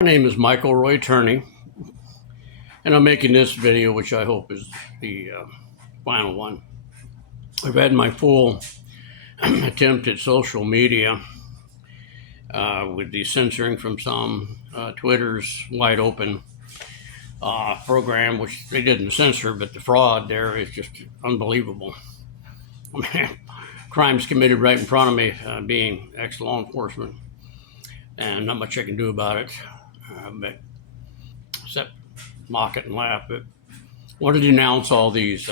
My name is Michael Roy Turney, and I'm making this video, which I hope is the final one. I've had my full attempt at social media with the censoring from some. Twitter's wide open program, which they didn't censor, but the fraud there is just unbelievable. Crimes committed right in front of me, being ex-law enforcement, and not much I can do about it, but except mock it and laugh. But I want to denounce all these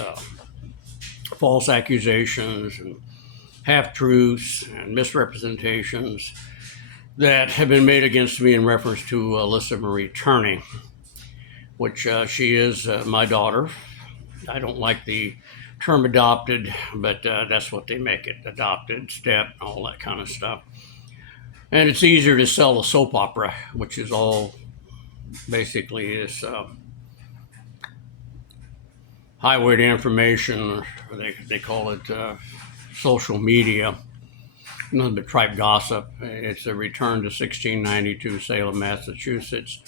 false accusations and half-truths and misrepresentations that have been made against me in reference to Alyssa Marie Turney, which she is my daughter. I don't like the term adopted, but that's what they make it, adopted, step, all that kind of stuff. And it's easier to sell a soap opera, which is all basically this highway to information, or they call it social media, nothing but tripe gossip. It's a return to 1692 Salem, Massachusetts,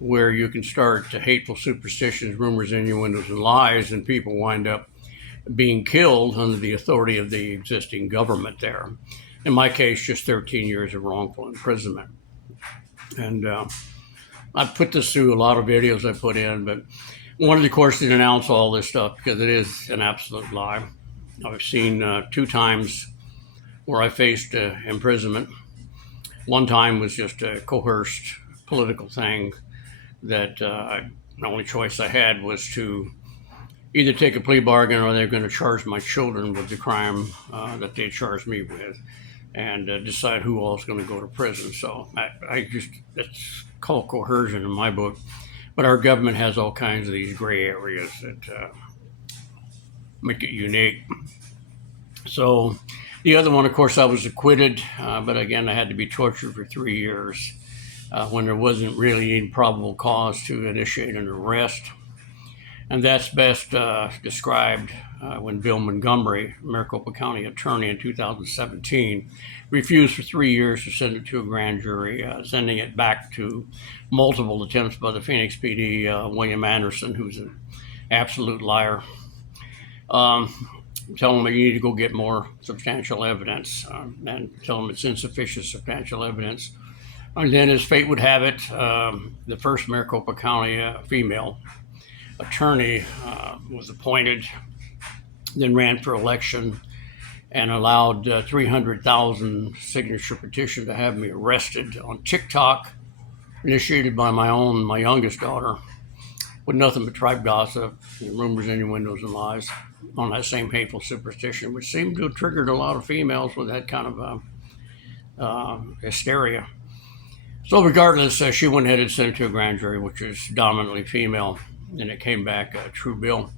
where you can start hateful superstitions, rumors, innuendos, and lies, and people wind up being killed under the authority of the existing government there. In my case, just 13 years of wrongful imprisonment. And I've put this through a lot of videos I put in, but wanted, of course, to denounce all this stuff because it is an absolute lie. I've seen 2 times where I faced imprisonment. One time was just a coerced political thing that the only choice I had was to either take a plea bargain or they're going to charge my children with the crime that they charged me with, and decide who all is going to go to prison. So it's called coercion in my book. But our government has all kinds of these gray areas that make it unique. So the other one, of course, I was acquitted, but again, I had to be tortured for 3 years when there wasn't really any probable cause to initiate an arrest. And that's best described when Bill Montgomery, Maricopa County attorney in 2017, refused for 3 years to send it to a grand jury, sending it back to multiple attempts by the Phoenix PD, William Anderson, who's an absolute liar. Tell them you need to go get more substantial evidence, and tell them it's insufficient substantial evidence. And then, as fate would have it, the first Maricopa County female attorney was appointed, then ran for election, and allowed 300,000 signature petition to have me arrested on TikTok, initiated by my youngest daughter, with nothing but tribe gossip, rumors, innuendos, and lies on that same hateful superstition, which seemed to have triggered a lot of females with that kind of hysteria. So regardless, she went ahead and sent it to a grand jury, which is dominantly female, and it came back a true bill.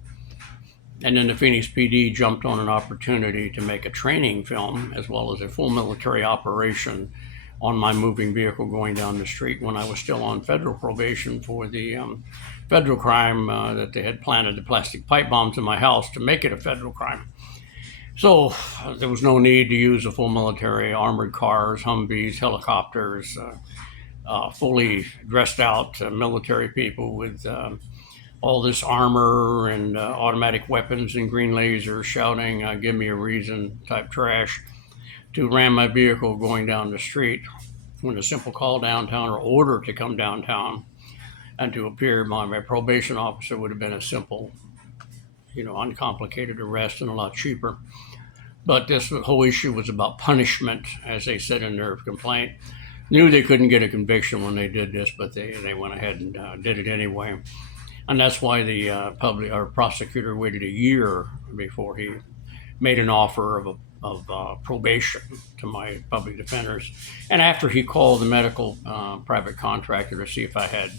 And then the Phoenix PD jumped on an opportunity to make a training film as well as a full military operation on my moving vehicle going down the street when I was still on federal probation for the federal crime that they had planted the plastic pipe bombs in my house to make it a federal crime. So there was no need to use a full military, armored cars, Humvees, helicopters, fully dressed out military people with all this armor and automatic weapons and green lasers shouting, give me a reason type trash, to ram my vehicle going down the street when a simple call downtown or order to come downtown and to appear by my probation officer would have been a simple, uncomplicated arrest and a lot cheaper. But this whole issue was about punishment, as they said in their complaint. Knew they couldn't get a conviction when they did this, but they went ahead and did it anyway. And that's why the prosecutor waited a year before he made an offer of probation to my public defenders. And after he called the medical private contractor to see if I had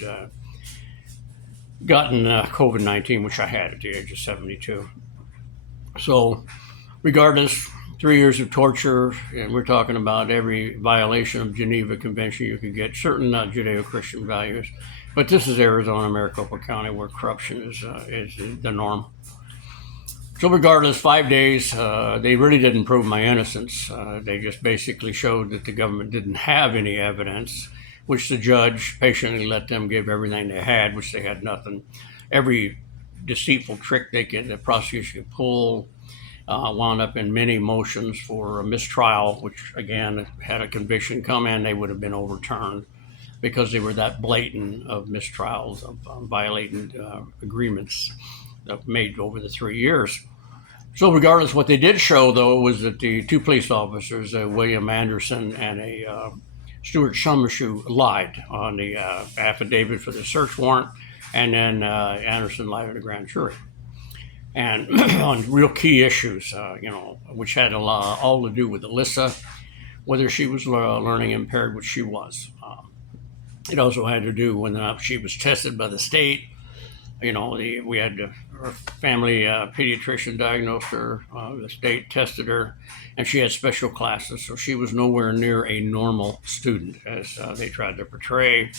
gotten COVID-19, which I had at the age of 72. So regardless, 3 years of torture, and we're talking about every violation of Geneva Convention you could get, certain Judeo-Christian values. But this is Arizona, Maricopa County, where corruption is the norm. So regardless, 5 days, they really didn't prove my innocence. They just basically showed that the government didn't have any evidence which the judge patiently let them give everything they had, which they had nothing. Every deceitful trick the prosecution could pull wound up in many motions for a mistrial, which again, had a conviction come in, they would have been overturned because they were that blatant of mistrials of violating agreements made over the 3 years. So regardless, what they did show, though, was that the two police officers, William Anderson and Stuart Summershoe, lied on the affidavit for the search warrant, and then Anderson lied to the grand jury. And on real key issues, which had all to do with Alyssa, whether she was learning impaired, which she was. It also had to do when she was tested by the state. We had her family pediatrician diagnosed her, the state tested her, and she had special classes, so she was nowhere near a normal student, as they tried to portray.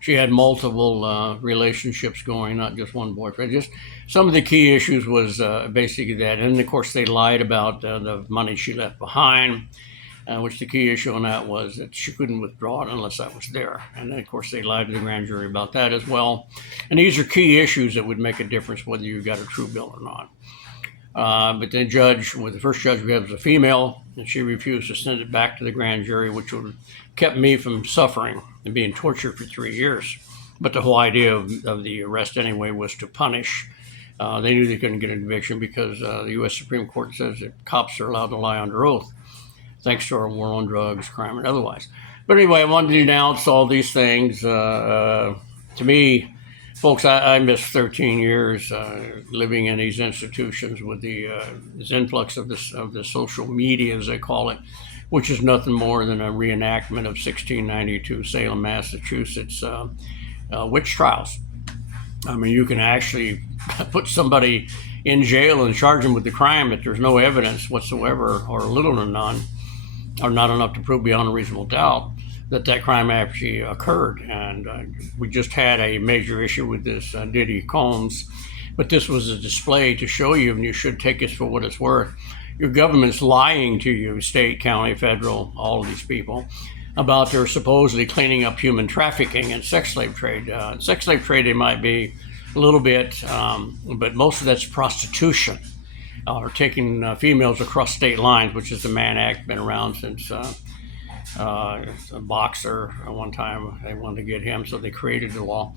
She had multiple relationships going, not just one boyfriend. Just some of the key issues was basically that. And of course, they lied about the money she left behind, which the key issue on that was that she couldn't withdraw it unless I was there. And then, of course, they lied to the grand jury about that as well. And these are key issues that would make a difference whether you got a true bill or not. But the first judge we had was a female, and she refused to send it back to the grand jury, which would have kept me from suffering and being tortured for 3 years. But the whole idea of the arrest anyway was to punish. They knew they couldn't get a conviction because the U.S. Supreme Court says that cops are allowed to lie under oath, thanks to our war on drugs, crime, and otherwise. But anyway, I wanted to denounce all these things. To me, folks, I missed 13 years living in these institutions with this influx of the social media, as they call it, which is nothing more than a reenactment of 1692 Salem, Massachusetts witch trials. I mean, you can actually put somebody in jail and charge them with the crime if there's no evidence whatsoever, or little to none, or not enough to prove beyond a reasonable doubt that crime actually occurred. And we just had a major issue with this Diddy Combs, but this was a display to show you, and you should take this for what it's worth. Your government's lying to you, state, county, federal, all of these people, about their supposedly cleaning up human trafficking and sex slave trade. Sex slave trade, they might be a little bit, but most of that's prostitution, or taking females across state lines, which is the Mann Act, been around since a boxer. At one time, they wanted to get him, so they created the law.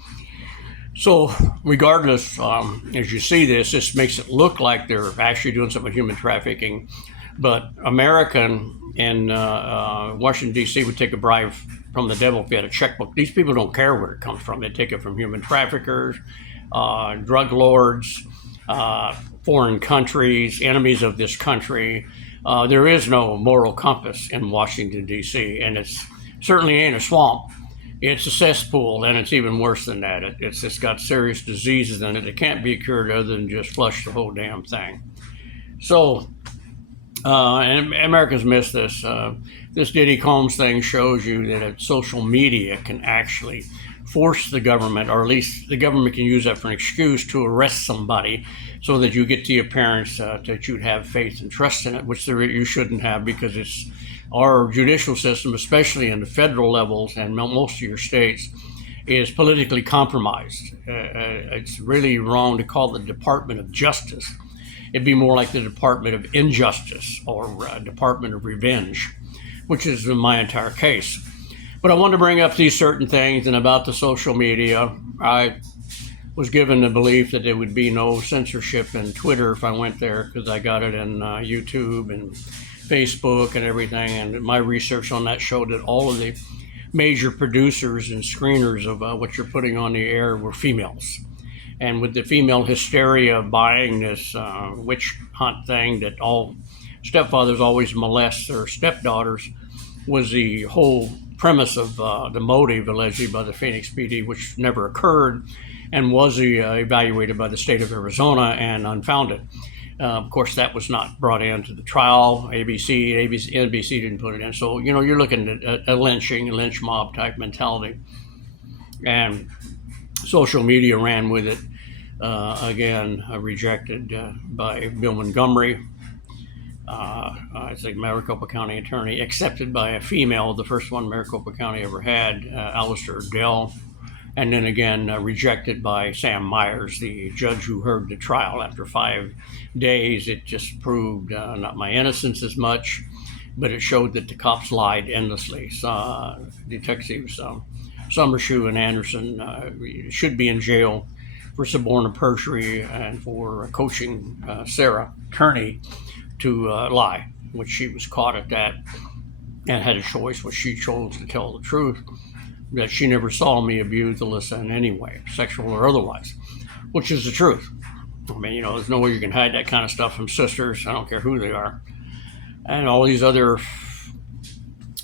So regardless, as you see this makes it look like they're actually doing something with human trafficking, but American in Washington, D.C. would take a bribe from the devil if he had a checkbook. These people don't care where it comes from. They take it from human traffickers, drug lords, foreign countries, enemies of this country. There is no moral compass in Washington, D.C., and it's certainly ain't a swamp. It's a cesspool, and it's even worse than that. It's got serious diseases in it. It can't be cured other than just flush the whole damn thing. So, and Americans miss this. This Diddy Combs thing shows you that social media can actually force the government, or at least the government can use that for an excuse to arrest somebody so that you get the appearance that you'd have faith and trust in it, which you shouldn't have, because it's our judicial system, especially in the federal levels and most of your states, is politically compromised. It's really wrong to call it the Department of Justice. It'd be more like the Department of Injustice, or Department of Revenge, which is my entire case. But I wanted to bring up these certain things, and about the social media. I was given the belief that there would be no censorship in Twitter if I went there, because I got it in YouTube and Facebook and everything, and my research on that showed that all of the major producers and screeners of what you're putting on the air were females. And with the female hysteria buying this witch hunt thing that all stepfathers always molest their stepdaughters was the whole premise of the motive allegedly by the Phoenix PD, which never occurred and was evaluated by the state of Arizona and unfounded. Of course, that was not brought into the trial. NBC didn't put it in. So, you're looking at a lynch mob type mentality. And social media ran with it, again, rejected by Bill Montgomery, as a Maricopa County attorney, accepted by a female, the first one Maricopa County ever had, Alistair Dell, and then again rejected by Sam Myers, the judge who heard the trial. After 5 days, it just proved not my innocence as much, but it showed that the cops lied endlessly. So, Detectives Summershoe and Anderson should be in jail for suborning perjury and for coaching Sarah Kearney to lie, which she was caught at that and had a choice, which she chose to tell the truth, that she never saw me abuse Alyssa in any way, sexual or otherwise, which is the truth. I mean, there's no way you can hide that kind of stuff from sisters. I don't care who they are. And all these other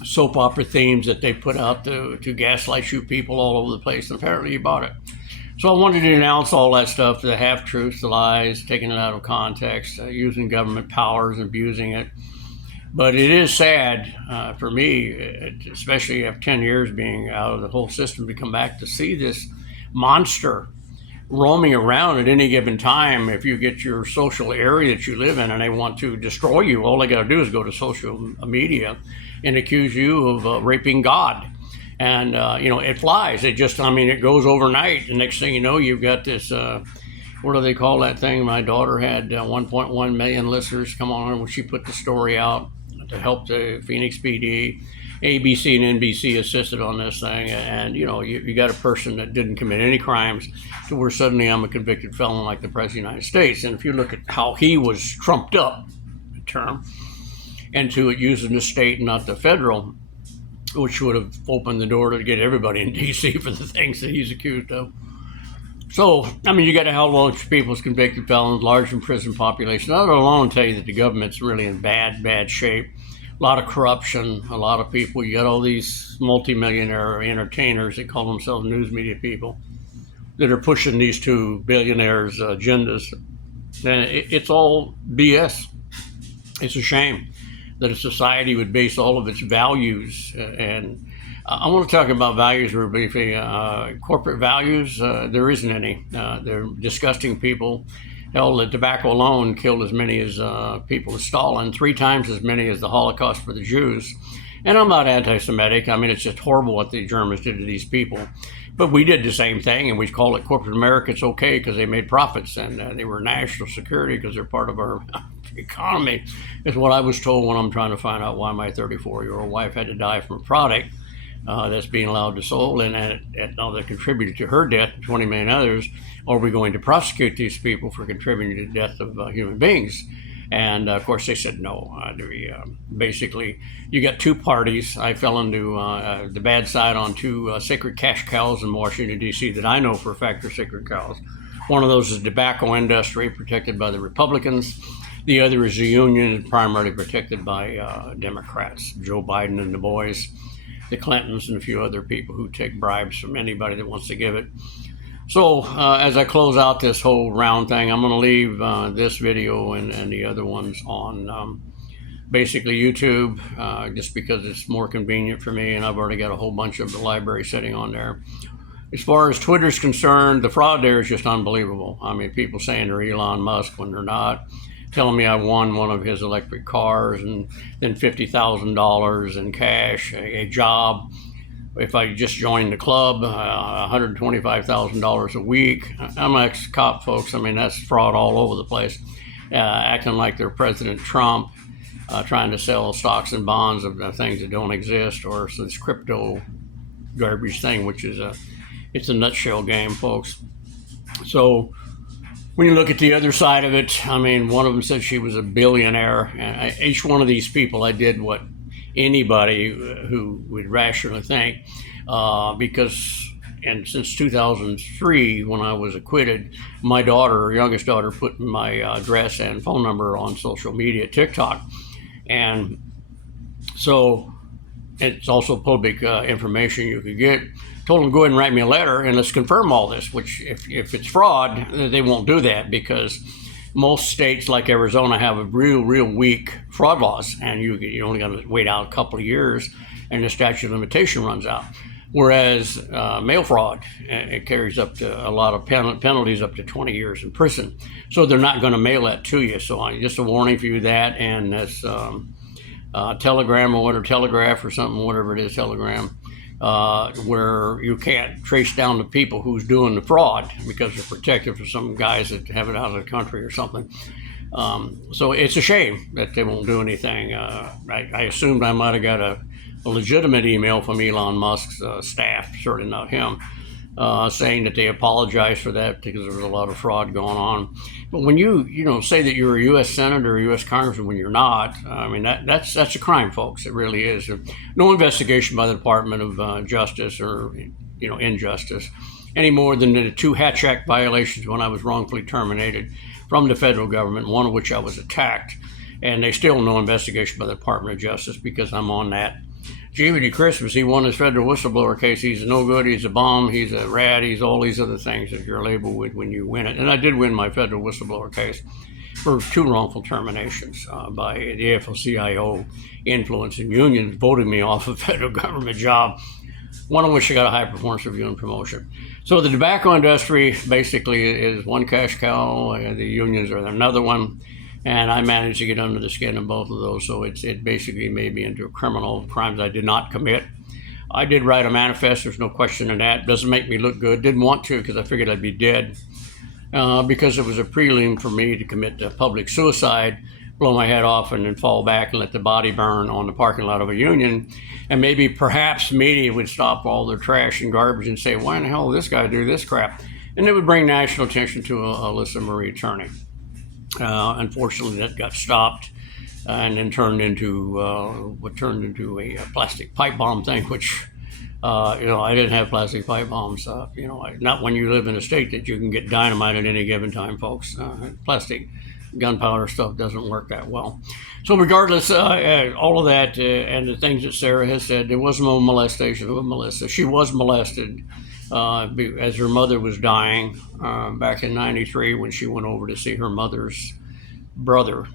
soap opera themes that they put out to gaslight you people all over the place. And apparently you bought it. So I wanted to denounce all that stuff, the half-truths, the lies, taking it out of context, using government powers, abusing it. But it is sad for me, especially after 10 years being out of the whole system, to come back to see this monster roaming around at any given time. If you get your social area that you live in and they want to destroy you, all they got to do is go to social media and accuse you of raping God. And, it flies. It goes overnight. The next thing you know, you've got this, what do they call that thing? My daughter had 1.1 million listeners come on when she put the story out to help the Phoenix PD. ABC and NBC assisted on this thing. And, you got a person that didn't commit any crimes to where suddenly I'm a convicted felon like the President of the United States. And if you look at how he was trumped up, the term, into it using the state and not the federal, which would have opened the door to get everybody in D.C. for the things that he's accused of. So, you got a hell of a bunch of people as convicted felons, large in prison population. That alone tell you that the government's really in bad shape. A lot of corruption, a lot of people. You got all these multimillionaire entertainers that call themselves news media people that are pushing these two billionaires' agendas. And it's all BS. It's a shame that a society would base all of its values, and I want to talk about values real briefly. Corporate values, there isn't any. They're disgusting people. Hell, the tobacco alone killed as many as people as Stalin, 3 times as many as the Holocaust for the Jews. And I'm not anti-Semitic. It's just horrible what the Germans did to these people. But we did the same thing, and we call it corporate America. It's okay because they made profits, and they were national security because they're part of our economy, is what I was told when I'm trying to find out why my 34-year-old wife had to die from a product that's being allowed to sold, and now they contributed to her death, 20 million others. Are we going to prosecute these people for contributing to the death of human beings? And of course they said no. Basically, you got 2 parties. I fell into the bad side on 2 sacred cash cows in Washington, D.C. that I know for a fact are sacred cows. One of those is the tobacco industry, protected by the Republicans. The other is the union, primarily protected by Democrats, Joe Biden and the boys, the Clintons, and a few other people who take bribes from anybody that wants to give it. So as I close out this whole round thing, I'm going to leave this video and the other ones on basically YouTube, just because it's more convenient for me, and I've already got a whole bunch of the library sitting on there. As far as Twitter's concerned, the fraud there is just unbelievable. People saying they're Elon Musk when they're not, telling me I won one of his electric cars and then $50,000 in cash, a job. If I just joined the club, $125,000 a week. I'm an ex-cop, folks. That's fraud all over the place. Acting like they're President Trump, trying to sell stocks and bonds of things that don't exist, or this crypto garbage thing, which is it's a nutshell game, folks. So when you look at the other side of it, one of them said she was a billionaire. And each one of these people, I did what anybody who would rationally think, and since 2003, when I was acquitted, my daughter, youngest daughter, put my address and phone number on social media, TikTok. And so it's also public information you could get. Told them, go ahead and write me a letter and let's confirm all this, which if it's fraud, they won't do that, because most states like Arizona have a real weak fraud laws, and you only got to wait out a couple of years and the statute of limitation runs out. Whereas mail fraud, it carries up to a lot of penalties, up to 20 years in prison. So they're not going to mail that to you. So just a warning for you that, and that's Telegram or whatever, Telegraph or something, whatever it is, Telegram, where you can't trace down the people who's doing the fraud because they're protected from some guys that have it out of the country or something. So it's a shame that they won't do anything. I assumed I might have got a legitimate email from Elon Musk's staff, certainly not him, saying that they apologize for that because there was a lot of fraud going on. But when you say that you're a U.S. senator or U.S. congressman when you're not, I mean that's a crime, folks. It really is. No investigation by the Department of Justice or injustice any more than the 2 Hatch Act violations when I was wrongfully terminated from the federal government, one of which I was attacked, and they still no investigation by the Department of Justice because I'm on that. Jiminy Christmas, he won his federal whistleblower case. He's no good, he's a bum, he's a rat, he's all these other things that you're labeled with when you win it. And I did win my federal whistleblower case for 2 wrongful terminations by the AFL-CIO influencing unions, voting me off a federal government job, one of which I got a high performance review and promotion. So the tobacco industry basically is one cash cow, the unions are another one. And I managed to get under the skin of both of those, so it basically made me into a criminal, crimes I did not commit. I did write a manifest, there's no question in that. Doesn't make me look good. Didn't want to because I figured I'd be dead because it was a prelude for me to commit public suicide, blow my head off and then fall back and let the body burn on the parking lot of a union. And maybe perhaps media would stop all their trash and garbage and say, why in the hell did this guy do this crap? And it would bring national attention to Alyssa Marie Turney. Unfortunately, that got stopped and then turned into a plastic pipe bomb thing, which, I didn't have plastic pipe bombs. Not when you live in a state that you can get dynamite at any given time, folks. Plastic gunpowder stuff doesn't work that well. So regardless, all of that and the things that Sarah has said, there was no molestation of Melissa. She was molested as her mother was dying back in '93 when she went over to see her mother's brother.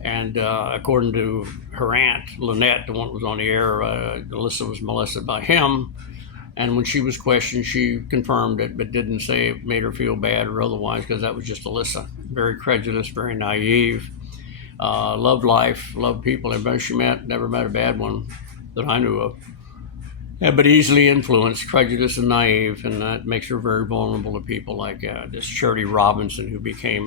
And according to her aunt, Lynette, the one that was on the air, Alyssa was molested by him. And when she was questioned, she confirmed it, but didn't say it made her feel bad or otherwise, because that was just Alyssa. Very credulous, very naive, loved life, loved people. Everybody she met, never met a bad one that I knew of. Yeah, but easily influenced, credulous and naive, and that makes her very vulnerable to people like this Charity Robinson, who became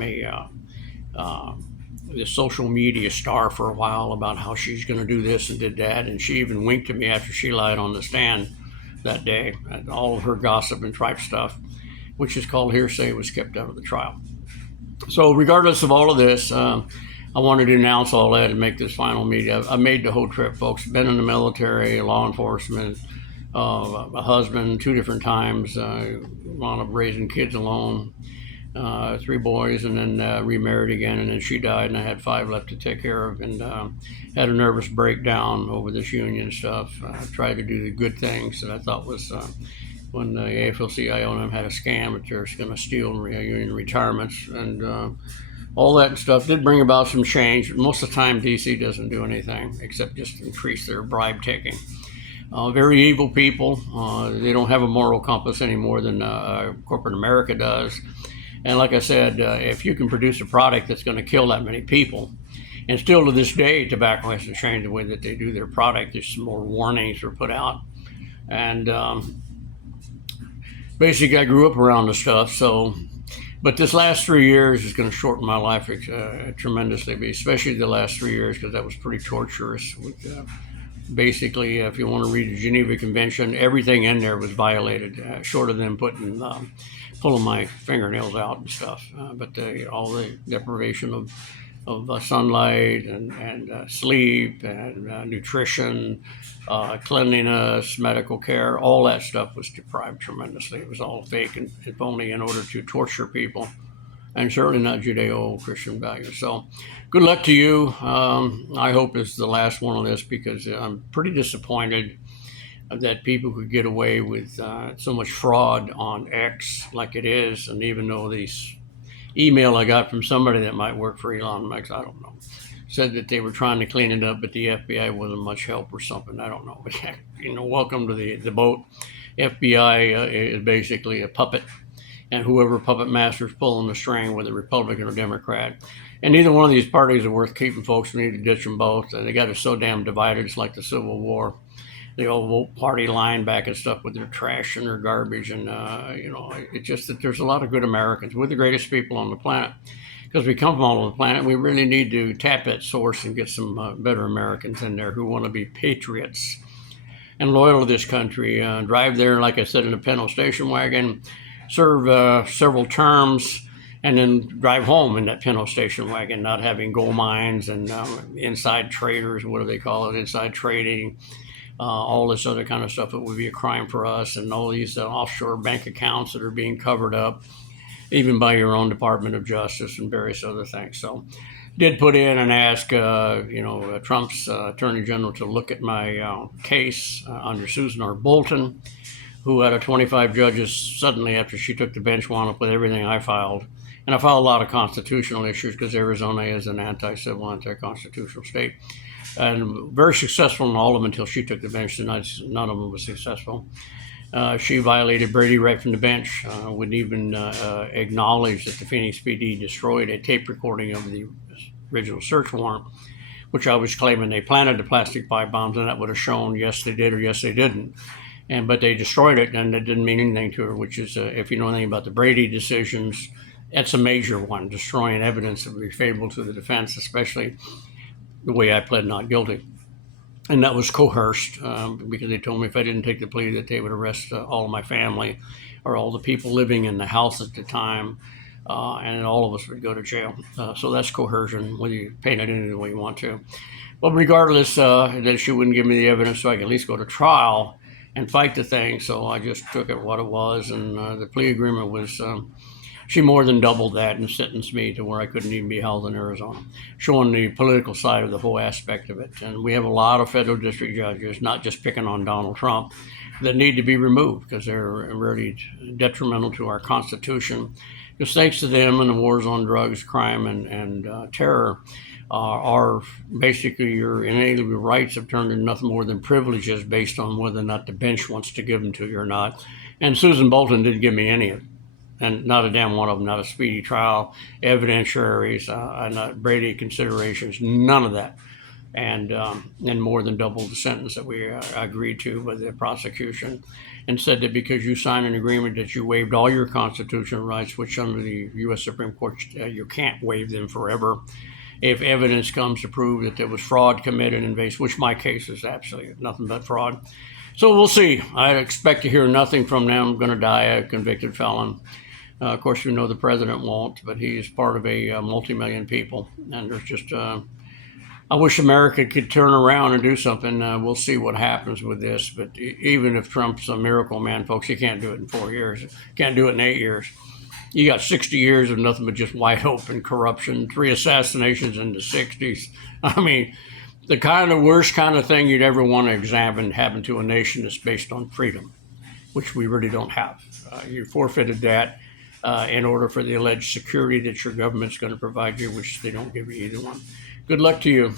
this social media star for a while about how she's going to do this and did that. And she even winked at me after she lied on the stand that day. And all of her gossip and tripe stuff, which is called hearsay, was kept out of the trial. So regardless of all of this, I wanted to announce all that and make this final media. I made the whole trip, folks. Been in the military, law enforcement, a husband 2 different times, wound up raising kids alone, 3 boys, and then remarried again, and then she died, and I had 5 left to take care of, and had a nervous breakdown over this union stuff. Tried to do the good things that I thought was when the AFL-CIO and them had a scam that they're going to steal union retirements, and all that stuff did bring about some change. Most of the time, DC doesn't do anything except just increase their bribe taking. Very evil people. They don't have a moral compass any more than corporate America does. And like I said, if you can produce a product that's going to kill that many people, and still to this day, tobacco hasn't changed the way that they do their product. There's some more warnings are put out. And basically, I grew up around the stuff. But this last 3 years is going to shorten my life tremendously, especially the last 3 years, because that was pretty torturous. Basically, if you want to read the Geneva Convention, everything in there was violated, short of them pulling my fingernails out and stuff. But all the deprivation of sunlight and sleep and nutrition, cleanliness, medical care, all that stuff was deprived tremendously. It was all fake and phony in order to torture people, and certainly not Judeo-Christian values. So good luck to you. I hope it's the last one on this, because I'm pretty disappointed that people could get away with so much fraud on X like it is. And even though these email I got from somebody that might work for Elon Musk, I don't know. said that they were trying to clean it up, but the FBI wasn't much help or something. I don't know. But, welcome to the boat. FBI is basically a puppet, and whoever puppet master is pulling the string, whether Republican or Democrat. And neither one of these parties are worth keeping, folks. We need to ditch them both. They got us so damn divided. It's like the Civil War. They all vote party line back and stuff with their trash and their garbage. And, it's just that there's a lot of good Americans. We're the greatest people on the planet. Because we come from all over the planet, we really need to tap that source and get some better Americans in there who want to be patriots and loyal to this country. Drive there, like I said, in a Pinto station wagon, serve several terms, and then drive home in that Pinto station wagon, not having gold mines and inside traders, what do they call it, inside trading, all this other kind of stuff that would be a crime for us, and all these offshore bank accounts that are being covered up, even by your own Department of Justice and various other things. So did put in and ask, Trump's Attorney General to look at my case under Susan R. Bolton, who out of 25 judges, suddenly after she took the bench, wound up with everything I filed. And I filed a lot of constitutional issues because Arizona is an anti-civil, anti-constitutional state. And very successful in all of them until she took the bench. None of them was successful. She violated Brady right from the bench, wouldn't even acknowledge that the Phoenix PD destroyed a tape recording of the original search warrant, which I was claiming they planted the plastic pipe bombs, and that would have shown yes they did or yes they didn't. But they destroyed it, and it didn't mean anything to her, which is, if you know anything about the Brady decisions, that's a major one, destroying evidence that would be favorable to the defense, especially the way I pled not guilty. And that was coerced because they told me if I didn't take the plea that they would arrest all of my family or all the people living in the house at the time, and all of us would go to jail. So that's coercion, whether you paint it any way you want to. But regardless, that she wouldn't give me the evidence so I could at least go to trial and fight the thing. So I just took it what it was, and the plea agreement was she more than doubled that and sentenced me to where I couldn't even be held in Arizona, showing the political side of the whole aspect of it. And we have a lot of federal district judges, not just picking on Donald Trump, that need to be removed because they're really detrimental to our Constitution. Because thanks to them and the wars on drugs, crime, and terror, are basically your inalienable rights have turned into nothing more than privileges based on whether or not the bench wants to give them to you or not. And Susan Bolton didn't give me any of it. And not a damn one of them, not a speedy trial, evidentiaries, not Brady considerations, none of that. And more than double the sentence that we agreed to by the prosecution, and said that because you signed an agreement that you waived all your constitutional rights, which under the U.S. Supreme Court, you can't waive them forever. If evidence comes to prove that there was fraud committed in base, which my case is absolutely nothing but fraud. So we'll see. I expect to hear nothing from them. I'm going to die a convicted felon. Of course, the president won't, but he is part of a multi-million people. And there's just, I wish America could turn around and do something. We'll see what happens with this. But even if Trump's a miracle man, folks, he can't do it in 4 years. Can't do it in 8 years. You got 60 years of nothing but just wide open corruption, 3 assassinations in the 60s. I mean, the kind of worst kind of thing you'd ever want to examine happened to a nation that's based on freedom, which we really don't have. You forfeited that in order for the alleged security that your government's going to provide you, which they don't give you either one. Good luck to you.